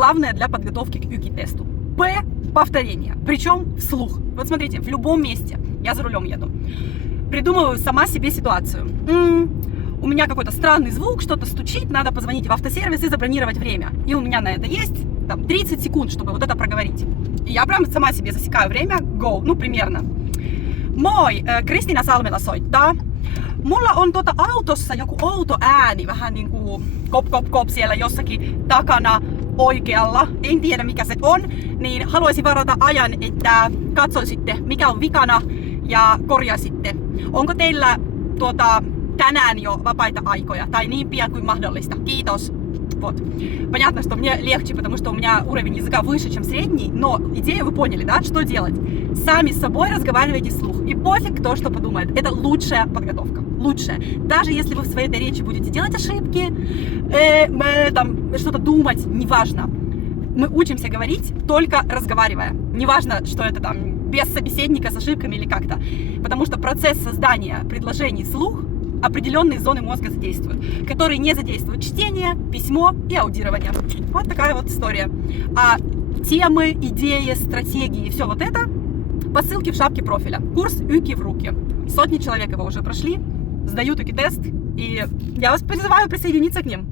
главное для подготовки к ЮКИ-тесту. П. Повторение. Причем вслух. Вот смотрите, в любом месте. Я за рулем еду. Придумываю сама себе ситуацию. У меня какой-то странный звук, что-то стучит, надо позвонить в автосервис и забронировать время. И у меня на это есть там 30 секунд, чтобы вот это проговорить. И я прям сама себе засекаю время, go, ну примерно. Moi, Kristiina Salmela soittaa. Mulla on autossa joku outo ääni, vähän niinku kop siellä jossakin takana oikealla. En tiedä mikä se on, niin haluaisin varata ajan, että katsoisitte mikä on vikana ja korjaisitte. Onko teillä tänään jo vapaita aikoja tai niin pian kuin mahdollista? Kiitos. Вот. Понятно, что мне легче, потому что у меня уровень языка выше, чем средний, но идею вы поняли, да? Что делать? Сами с собой разговаривайте вслух. И пофиг кто что подумает. Это лучшая подготовка. Лучшая. Даже если вы в своей речи будете делать ошибки, там, что-то думать, неважно. Мы учимся говорить только разговаривая. Неважно, что это там без собеседника, с ошибками или как-то. Потому что процесс создания предложений вслух определенные зоны мозга задействуют, которые не задействуют чтение, письмо и аудирование. Вот такая вот история. А темы, идеи, стратегии и все вот это по ссылке в шапке профиля. Курс ЮКИ в руки. Сотни человек его уже прошли, сдают ЮКИ-тест, и я вас призываю присоединиться к ним.